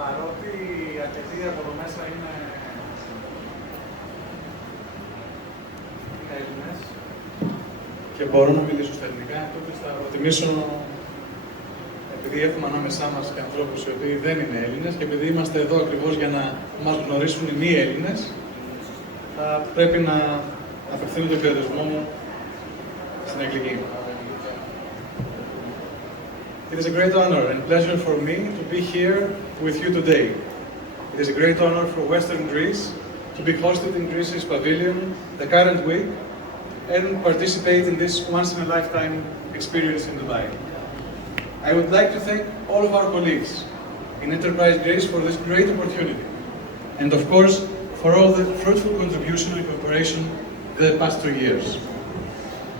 Παρότι αρκετοί από εδώ μέσα είναι Έλληνες και μπορώ να μιλήσω στα ελληνικά, τότε θα προτιμήσω, επειδή έχουμε ανάμεσά μας και ανθρώπους οι οποίοι δεν είναι Έλληνες και επειδή είμαστε εδώ ακριβώς για να μας γνωρίσουν οι μη Έλληνες, θα πρέπει να απευθύνω τον χαιρετισμό μου στην αγγλική. It is a great honor and pleasure for me to be here with you today. It is a great honor for Western Greece to be hosted in Greece's pavilion the current week and participate in this once-in-a-lifetime experience in Dubai. I would like to thank all of our colleagues in Enterprise Greece for this great opportunity and, of course, for all the fruitful contribution and cooperation the past 2 years.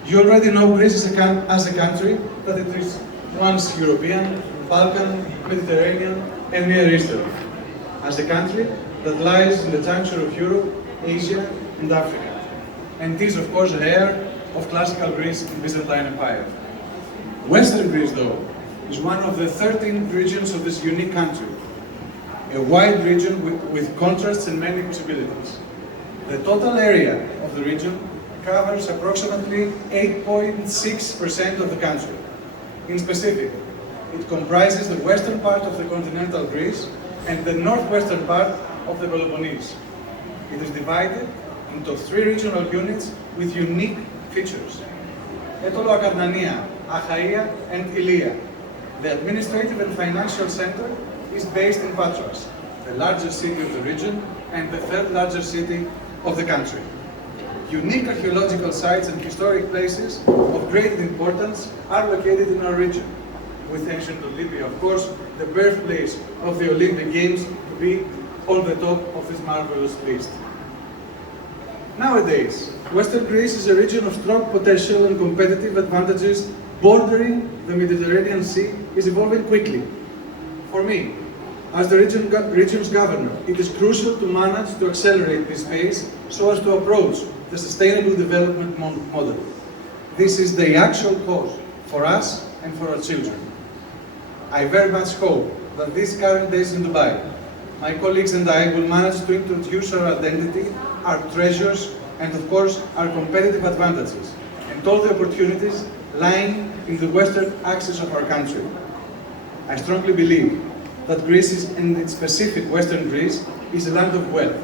You already know Greece as a country that it is once European, Balkan, Mediterranean, and Near Eastern, as a country that lies in the juncture of Europe, Asia, and Africa, and is, of course, the heir of classical Greece and Byzantine Empire. Western Greece, though, is one of the 13 regions of this unique country, a wide region with contrasts and many possibilities. The total area of the region covers approximately 8.6% of the country. In specific, it comprises the western part of the continental Greece and the northwestern part of the Peloponnese. It is divided into 3 regional units with unique features: Etolo-Akarnania, Achaia, and Ilia. The administrative and financial center is based in Patras, the largest city of the region and the 3rd largest city of the country. Unique archaeological sites and historic places of great importance are located in our region, with ancient Olympia, of course, the birthplace of the Olympic Games, to be on the top of this marvelous list. Nowadays, Western Greece is a region of strong potential and competitive advantages bordering the Mediterranean Sea is evolving quickly. For me, as the region's governor, it is crucial to manage to accelerate this pace so as to approach the sustainable development model. This is the actual cause for us and for our children. I very much hope that these current days in Dubai, my colleagues and I will manage to introduce our identity, our treasures, and of course our competitive advantages, and all the opportunities lying in the western axis of our country. I strongly believe that Greece and its specific Western Greece is a land of wealth,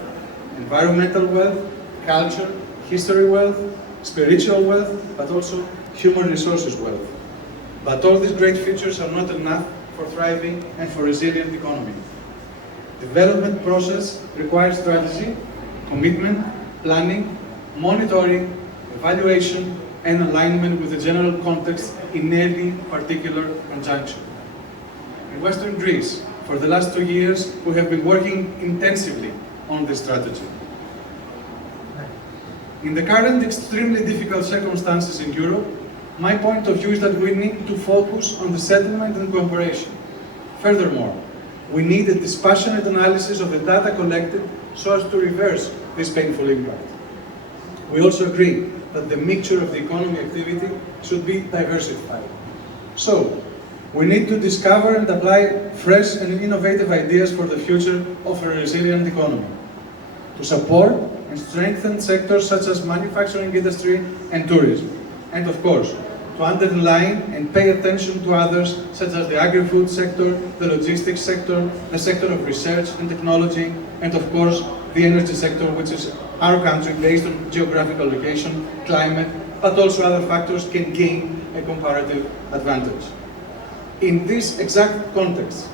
environmental wealth, culture, history wealth, spiritual wealth, but also human resources wealth. But all these great features are not enough for thriving and for resilient economy. Development process requires strategy, commitment, planning, monitoring, evaluation, and alignment with the general context in any particular conjunction. In Western Greece, for the last 2 years, we have been working intensively on this strategy. In the current extremely difficult circumstances in Europe, my point of view is that we need to focus on the settlement and cooperation. Furthermore, we need a dispassionate analysis of the data collected so as to reverse this painful impact. We also agree that the mixture of the economy activity should be diversified. So, we need to discover and apply fresh and innovative ideas for the future of a resilient economy, to support and strengthen sectors such as manufacturing industry and tourism, and of course, to underline and pay attention to others such as the agri-food sector, the logistics sector, the sector of research and technology, and of course, the energy sector, which is our country based on geographical location, climate, but also other factors can gain a comparative advantage. In this exact context,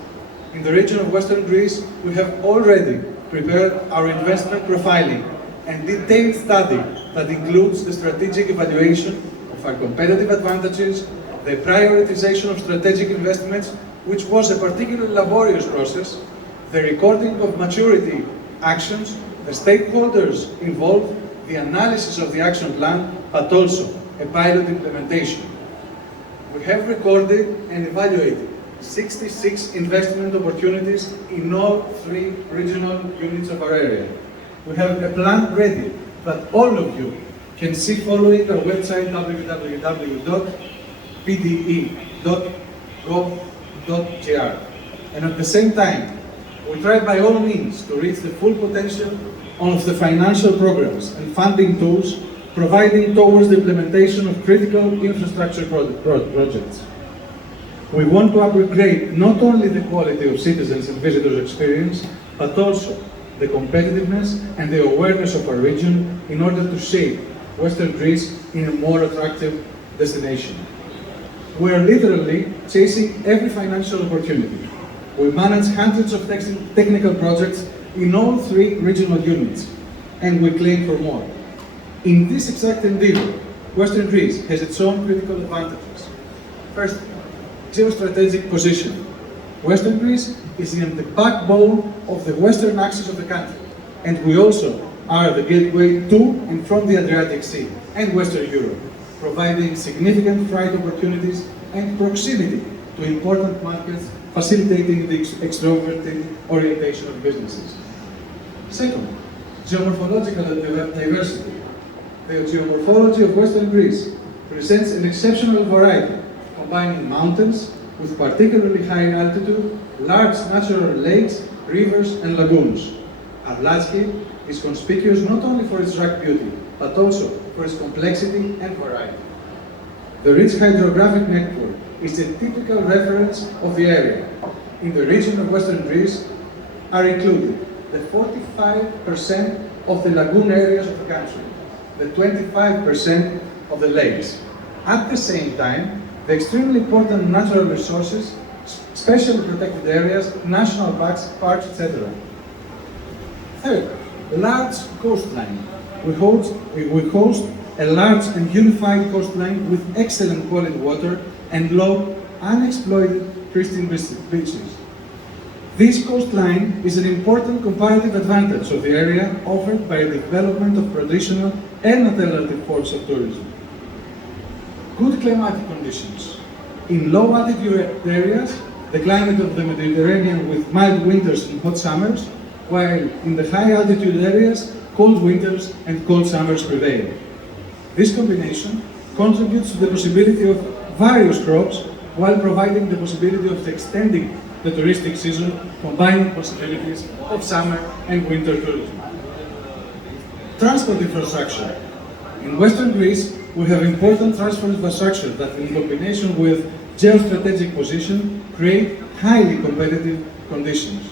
in the region of Western Greece, we have already prepared our investment profiling and detailed study that includes the strategic evaluation of our competitive advantages, the prioritization of strategic investments, which was a particularly laborious process, the recording of maturity actions, the stakeholders involved, the analysis of the action plan, but also a pilot implementation. We have recorded and evaluated 66 investment opportunities in all 3 regional units of our area. We have a plan ready that all of you can see following our website www.pde.gov.gr. And at the same time, We try by all means to reach the full potential of the financial programs and funding tools providing towards the implementation of critical infrastructure projects. We want to upgrade not only the quality of citizens and visitors' experience, but also the competitiveness and the awareness of our region in order to shape Western Greece in a more attractive destination. We are literally chasing every financial opportunity. We manage hundreds of technical projects in all three regional units, and we claim for more. In this exact endeavor, Western Greece has its own critical advantages. First, geostrategic position. Western Greece is in the backbone of the western axis of the country, and we also are the gateway to and from the Adriatic Sea and Western Europe, providing significant freight opportunities and proximity to important markets, facilitating the extroverted orientation of businesses. Second, geomorphological diversity. The geomorphology of Western Greece presents an exceptional variety, combining mountains with particularly high altitude, large natural lakes, rivers, and lagoons. Our landscape is conspicuous not only for its rugged beauty, but also for its complexity and variety. The rich hydrographic network is a typical reference of the area. In the region of Western Greece are included the 45% of the lagoon areas of the country, the 25% of the lakes. At the same time, the extremely important natural resources, specially protected areas, national parks, etc. Third, large coastline. We host a large and unified coastline with excellent quality water and low, unexploited, pristine beaches. This coastline is an important comparative advantage of the area offered by the development of traditional and alternative forms of tourism. Good climatic conditions. In low altitude areas, the climate of the Mediterranean with mild winters and hot summers, while in the high altitude areas, cold winters and cold summers prevail. This combination contributes to the possibility of various crops while providing the possibility of extending the touristic season, combining possibilities of summer and winter tourism. Transport infrastructure. In Western Greece, we have important transport infrastructure that, in combination with geostrategic position, create highly competitive conditions.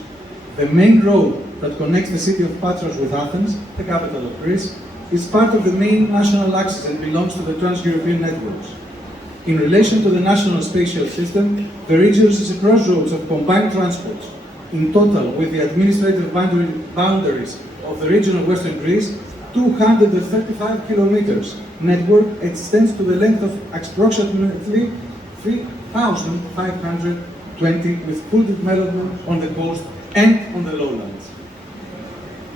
The main road that connects the city of Patras with Athens, the capital of Greece, is part of the main national axis and belongs to the Trans-European networks. In relation to the national spatial system, the region is a crossroads of combined transports. In total, with the administrative boundaries of the region of Western Greece, 235 kilometers network extends to the length of approximately 3,520 with full development on the coast and on the lowlands.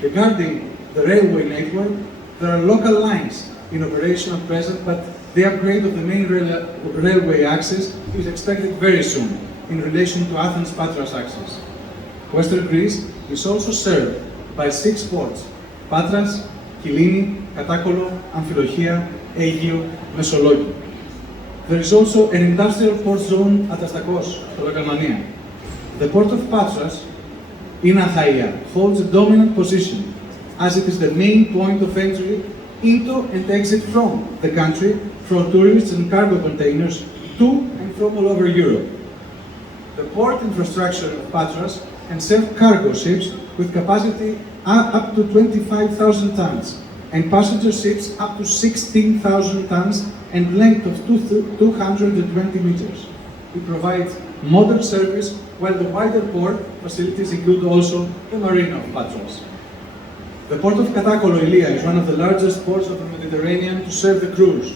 Regarding the railway network, there are local lines in operation at present, but the upgrade of the main railway axis is expected very soon in relation to Athens-Patras axis. Western Greece is also served by 6 ports: Patras, Kyllini, Katakolo, Amphilochia, Aigio, Messologhi. There is also an industrial port zone at Astakos, Kolokamania. The port of Patras in Achaia holds a dominant position as it is the main point of entry into and exit from the country for tourists and cargo containers to and from all over Europe. The port infrastructure of Patras can serve cargo ships with capacity up to 25,000 tons and passenger ships up to 16,000 tons and length of 220 meters. It provides modern service, while the wider port facilities include also the marina of Patras. The port of Katakolo, Omilya, is one of the largest ports of the Mediterranean to serve the cruise,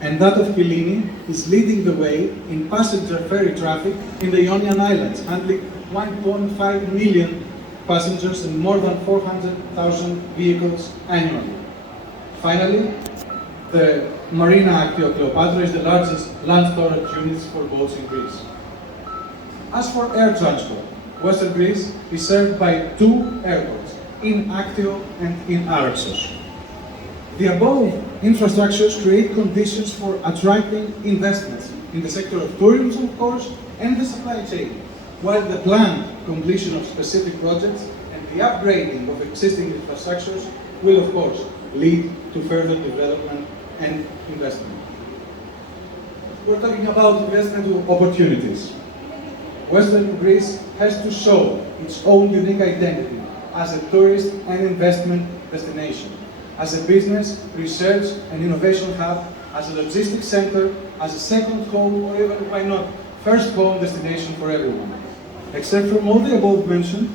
and that of Kyllini is leading the way in passenger ferry traffic in the Ionian Islands, handling 1.5 million passengers and more than 400,000 vehicles annually. Finally, the Marina Actio Cleopatra is the largest land storage unit for boats in Greece. As for air transport, Western Greece is served by 2 airports, in Actio and in Araxos. The above infrastructures create conditions for attracting investments in the sector of tourism, of course, and the supply chain, while the planned completion of specific projects, and the upgrading of existing infrastructures will, of course, lead to further development and investment. We're talking about investment opportunities. Western Greece has to show its own unique identity as a tourist and investment destination, as a business, research and innovation hub, as a logistics center, as a second home, or even, why not, first home destination for everyone. Except from all the above mentioned,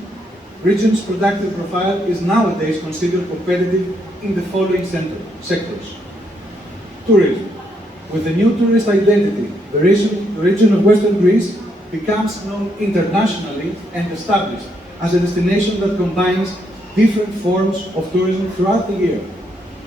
region's productive profile is nowadays considered competitive in the following sectors. Tourism. With the new tourist identity, the region of Western Greece becomes known internationally and established as a destination that combines different forms of tourism throughout the year.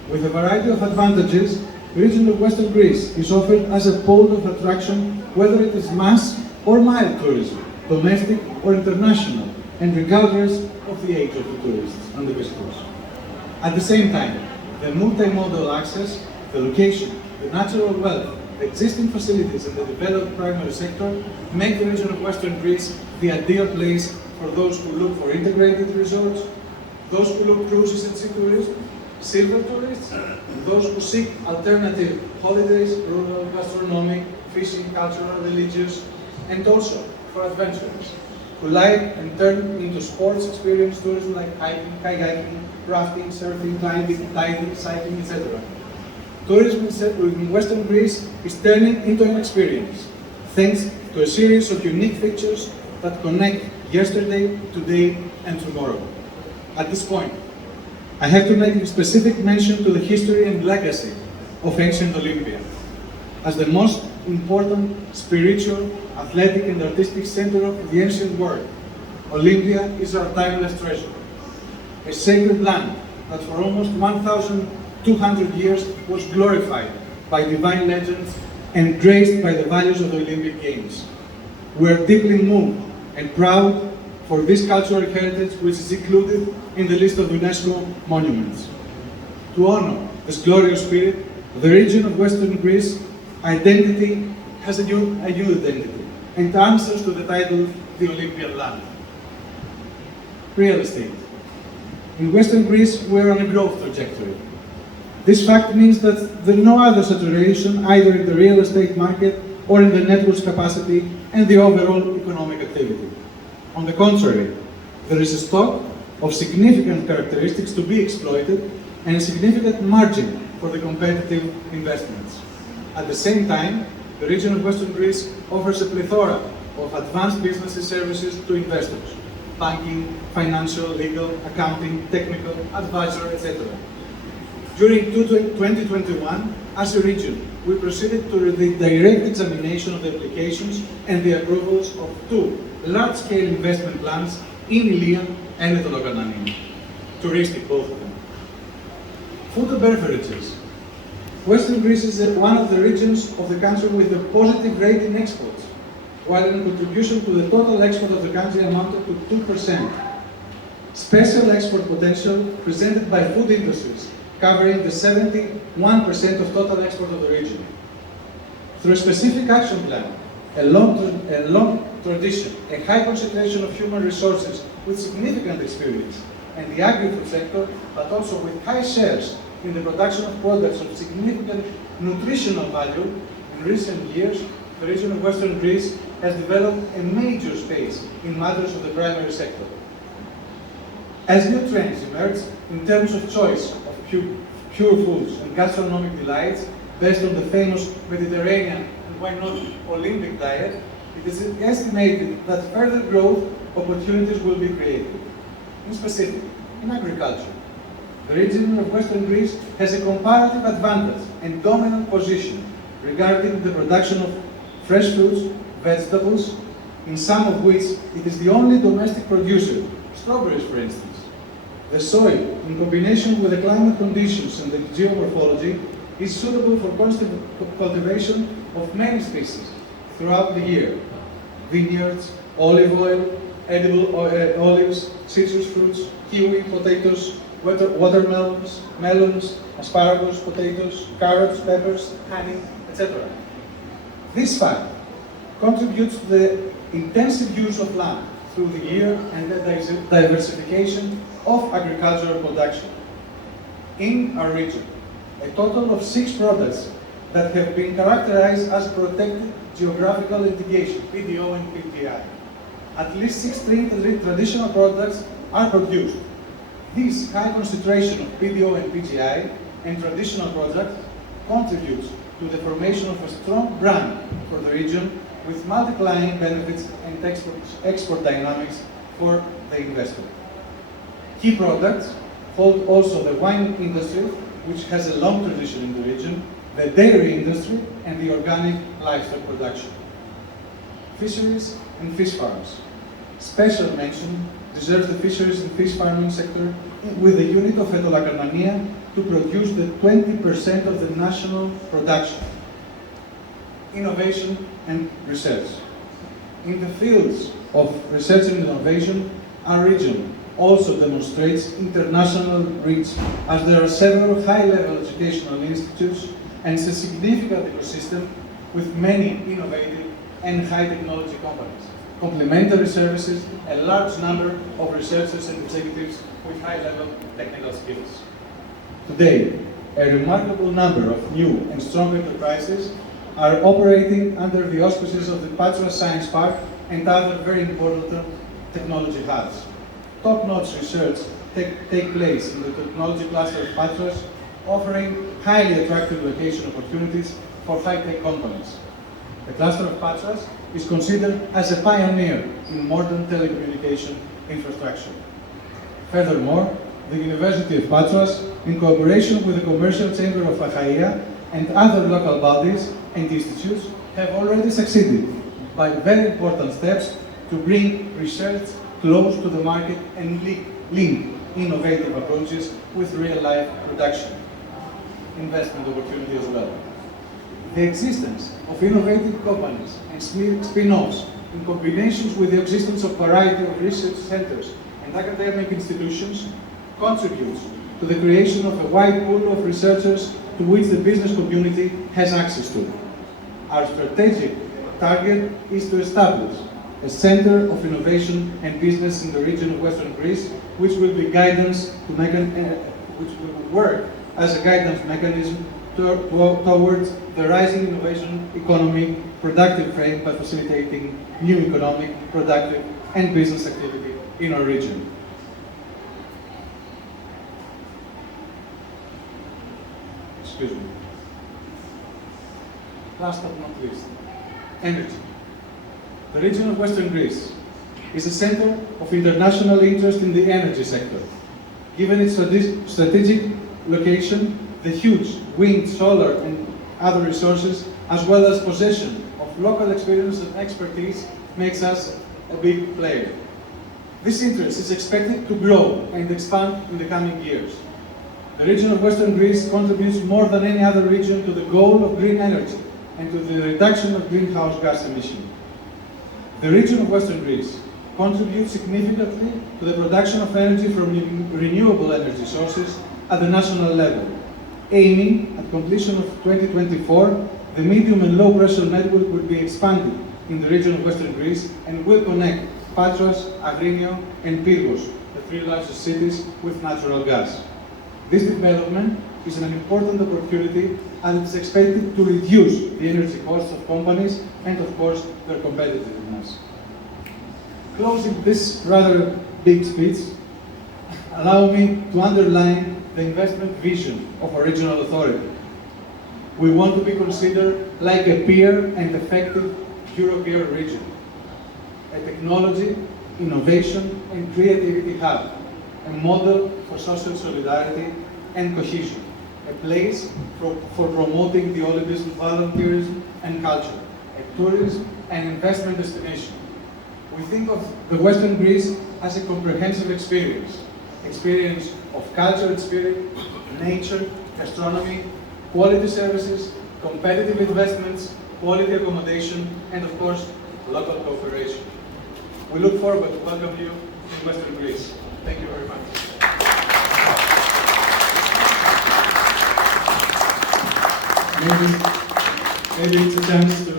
With a variety of advantages, the region of Western Greece is offered as a pole of attraction, whether it is mass or mild tourism, domestic or international, and regardless of the age of the tourists and the visitors. At the same time, the multimodal access, the location, the natural wealth, the existing facilities and the developed primary sector make the region of Western Greece the ideal place for those who look for integrated resorts, those who look cruises and sea tourism, silver tourists, and those who seek alternative holidays, rural, gastronomic, fishing, cultural, religious, and also for adventurers who like and turn into sports experience tourism like hiking, kayaking, rafting, surfing, climbing, diving, cycling, etc. Tourism in Western Greece is turning into an experience, thanks to a series of unique features that connect yesterday, today, and tomorrow. At this point, I have to make a specific mention to the history and legacy of ancient Olympia. As the most important spiritual, athletic, and artistic center of the ancient world, Olympia is our timeless treasure. A sacred land that for almost 1,200 years was glorified by divine legends and graced by the values of the Olympic Games. We are deeply moved and proud for this cultural heritage, which is included in the list of UNESCO monuments. To honor this glorious spirit, the region of Western Greece identity has a new identity and answers to the title, the Olympian land. Real estate. In Western Greece, we're on a growth trajectory. This fact means that there is no other saturation either in the real estate market or in the network's capacity and the overall economic activity. On the contrary, there is a stock of significant characteristics to be exploited and a significant margin for the competitive investments. At the same time, the region of Western Greece offers a plethora of advanced business services to investors: banking, financial, legal, accounting, technical, advisory, etc. During 2021, as a region, we proceeded to the direct examination of the applications and the approvals of two large-scale investment plans in Ilion and Etologanani. Touristic, both of them. Food and beverages. Western Greece is one of the regions of the country with a positive rate in exports, while the contribution to the total export of the country amounted to 2%. Special export potential presented by food industries, covering the 71% of total export of the region. Through a specific action plan, a long tradition, a high concentration of human resources with significant experience, and the agri-food sector, but also with high shares in the production of products of significant nutritional value, in recent years, the region of Western Greece has developed a major space in matters of the primary sector. As new trends emerge in terms of choice of pure foods and gastronomic delights based on the famous Mediterranean and why not Olympic diet, it is estimated that further growth opportunities will be created. In specific, in agriculture, the region of Western Greece has a comparative advantage and dominant position regarding the production of fresh fruits, vegetables, in some of which it is the only domestic producer, strawberries for instance. The soil, in combination with the climate conditions and the geomorphology, is suitable for cultivation of many species throughout the year. Vineyards, olive oil, edible olives, citrus fruits, kiwi, potatoes, watermelons, melons, asparagus, potatoes, carrots, peppers, honey, etc. This fact contributes to the intensive use of land through the year and the diversification of agricultural production. In our region, a total of 6 products that have been characterized as protected geographical indication, PDO and PGI. At least 6 traditional products are produced. This high concentration of PDO and PGI and traditional products contributes to the formation of a strong brand for the region with multiplying benefits and export dynamics for the investor. Key products hold also the wine industry, which has a long tradition in the region, the dairy industry, and the organic livestock production. Fisheries and fish farms. Special mention deserves the fisheries and fish farming sector with the unit of Etolakarnania to produce the 20% of the national production. Innovation and research. In the fields of research and innovation, our region also demonstrates international reach, as there are several high-level educational institutes and a significant ecosystem with many innovative and high-technology companies, complementary services, a large number of researchers and executives with high-level technical skills. Today, a remarkable number of new and strong enterprises are operating under the auspices of the Patras Science Park and other very important technology hubs. Top-notch research take place in the technology cluster of Patras, offering highly attractive location opportunities for high-tech companies. The cluster of Patras is considered as a pioneer in modern telecommunication infrastructure. Furthermore, the University of Patras, in cooperation with the Commercial Chamber of Achaia and other local bodies and institutes, have already succeeded by very important steps to bring research close to the market and link innovative approaches with real-life production. Investment opportunity as well. The existence of innovative companies and spin-offs in combinations with the existence of variety of research centers and academic institutions contributes to the creation of a wide pool of researchers to which the business community has access to. Our strategic target is to establish a center of innovation and business in the region of Western Greece, which will be which will work as a guidance mechanism towards the rising innovation economy productive frame by facilitating new economic, productive, and business activity in our region. Excuse me. Last but not least, energy. The region of Western Greece is a center of international interest in the energy sector. Given its strategic location, the huge wind, solar, and other resources, as well as possession of local experience and expertise, makes us a big player. This interest is expected to grow and expand in the coming years. The region of Western Greece contributes more than any other region to the goal of green energy and to the reduction of greenhouse gas emissions. The region of Western Greece contributes significantly to the production of energy from renewable energy sources at the national level. Aiming at completion of 2024, the medium and low pressure network will be expanded in the region of Western Greece and will connect Patras, Agrinio, and Pyrgos, the 3 largest cities, with natural gas. This development is an important opportunity and it is expected to reduce the energy costs of companies and, of course, their competitiveness. Closing this rather big speech, allow me to underline the investment vision of a regional authority. We want to be considered like a peer and effective European region, a technology, innovation, and creativity hub, a model for social solidarity and cohesion, a place for promoting the Olympian volunteerism and culture, a tourism and investment destination. We think of the Western Greece as a comprehensive experience of culture and spirit, nature, gastronomy, quality services, competitive investments, quality accommodation, and of course, local cooperation. We look forward to welcome you in Western Greece. Thank you very much. Maybe it's a chance to